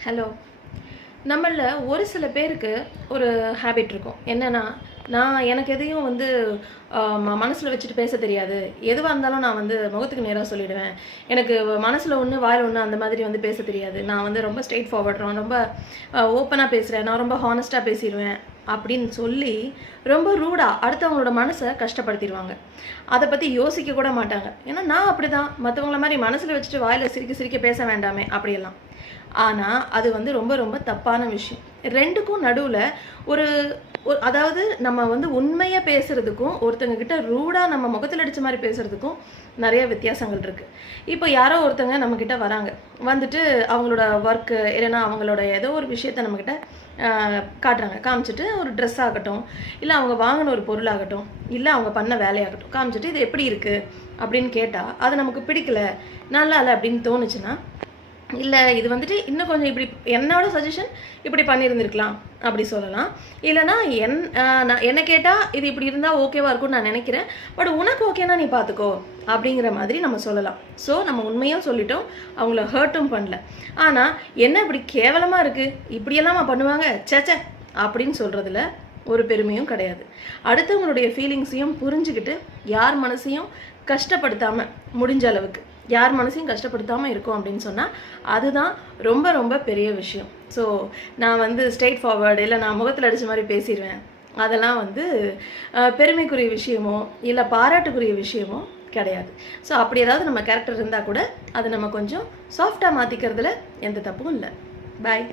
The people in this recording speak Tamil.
ஹலோ. நம்மள ஒரு சில பேருக்கு ஒரு ஹேபிட் இருக்கும். என்னன்னா, நான் எனக்கு எதையும் வந்து மனசுல வச்சுட்டு பேச தெரியாது. எதுவா இருந்தாலும் நான் வந்து முகத்துக்கு நேரா சொல்லிடுவேன். எனக்கு மனசுல ஒண்ணு, வாயில ஒண்ணு அந்த மாதிரி வந்து பேச தெரியாது. நான் வந்து ரொம்ப ஸ்ட்ரெய்ட் ஃபார்வர்ட் ரொம்ப ஓப்பனா பேசுறேன். நான் ரொம்ப ஹானஸ்ட்டா பேசிருவேன். அப்படின்னு சொல்லி ரொம்ப ரூடா அடுத்தவங்களோட மனச கஷ்டப்படுத்திருவாங்க. அத பத்தி யோசிக்க கூட மாட்டாங்க. ஏன்னா நான் அப்படிதான். மத்தவங்கள மாரி மனசுல வச்சுட்டு வாயில சிரிக்க சிரிக்க பேச வேண்டாமே அப்படியெல்லாம். ஆனா, அது வந்து ரொம்ப ரொம்ப தப்பான விஷயம். 2க்கும் நடுவுல ஒரு அதாவது நம்ம வந்து உண்மையா பேசுறதுக்கும், ஒருத்தங்க கிட்ட ரூடா நம்ம முகத்துல அடிச்ச மாரி பேசுறதுக்கும் நெறைய வித்தியாசங்கள் இருக்கு. இப்போ யாரோ ஒருத்தங்க நம்மகிட்ட வராங்க. வந்துட்டு அவங்களோட ஒர்க் இல்லன்னா அவங்களோட ஏதோ ஒரு விஷயத்த நம்மகிட்ட அ காட்டுறாங்க. காமிச்சுட்டு ஒரு ட்ரெஸ் ஆகட்டும், இல்ல அவங்க வாங்குன ஒரு பொருளாகட்டும், இல்ல அவங்க பண்ண வேலையாகட்டும், காமிச்சுட்டு "இது எப்படி இருக்கு?" அப்படின்னு கேட்டா, அது நமக்கு பிடிக்கல, நல்லா இல்ல அப்படின்னு தோணுச்சுன்னா இல்ல இது வந்துட்டு இன்னும் கொஞ்சம் இப்படி என்னோட சஜஷன் இப்படி பண்ணியிருந்திருக்கலாம் அப்படி சொல்லலாம். இல்லன்னா நான் என்ன கேட்டா இது இப்படி இருந்தா ஓகேவா இருக்கும்னு நான் நினைக்கிறேன். பட் உனக்கு ஓகேனா நீ பார்த்துக்கோ அப்படிங்கிற மாதிரி நம்ம சொல்லலாம். ஸோ நம்ம உண்மையும் சொல்லிட்டோம். அவங்கள ஹர்ட்டும் பண்ணல. ஆனா என்ன இப்படி கேவலமா இருக்கு? இப்படியெல்லாமா பண்ணுவாங்க? ச்சே ச்சே அப்படின்னு சொல்றதுல ஒரு பெருமையும் கிடையாது. அடுத்தவங்களுடைய ஃபீலிங்ஸையும் புரிஞ்சுகிட்டு யார் மனசையும் கஷ்டப்படுத்தாம முடிஞ்ச அளவுக்கு யார் மனசையும் கஷ்டப்படுத்தாம இருக்கோம் அப்படின்னு சொன்னா அதுதான் ரொம்ப ரொம்ப பெரிய விஷயம். ஸோ நான் வந்து ஸ்ட்ரெய்ட் ஃபார்வர்டு இல்லை நான் முகத்தில் அடிச்ச மாதிரி பேசிடுவேன். அதெல்லாம் வந்து பெருமைக்குரிய விஷயமோ இல்லை பாராட்டுக்குரிய விஷயமோ கிடையாது. ஸோ அப்படி ஏதாவது நம்ம கேரக்டர் இருந்தால் கூட அதை நம்ம கொஞ்சம் சாஃப்டாக மாற்றிக்கிறதுல எந்த தப்பும் இல்லை. பாய்.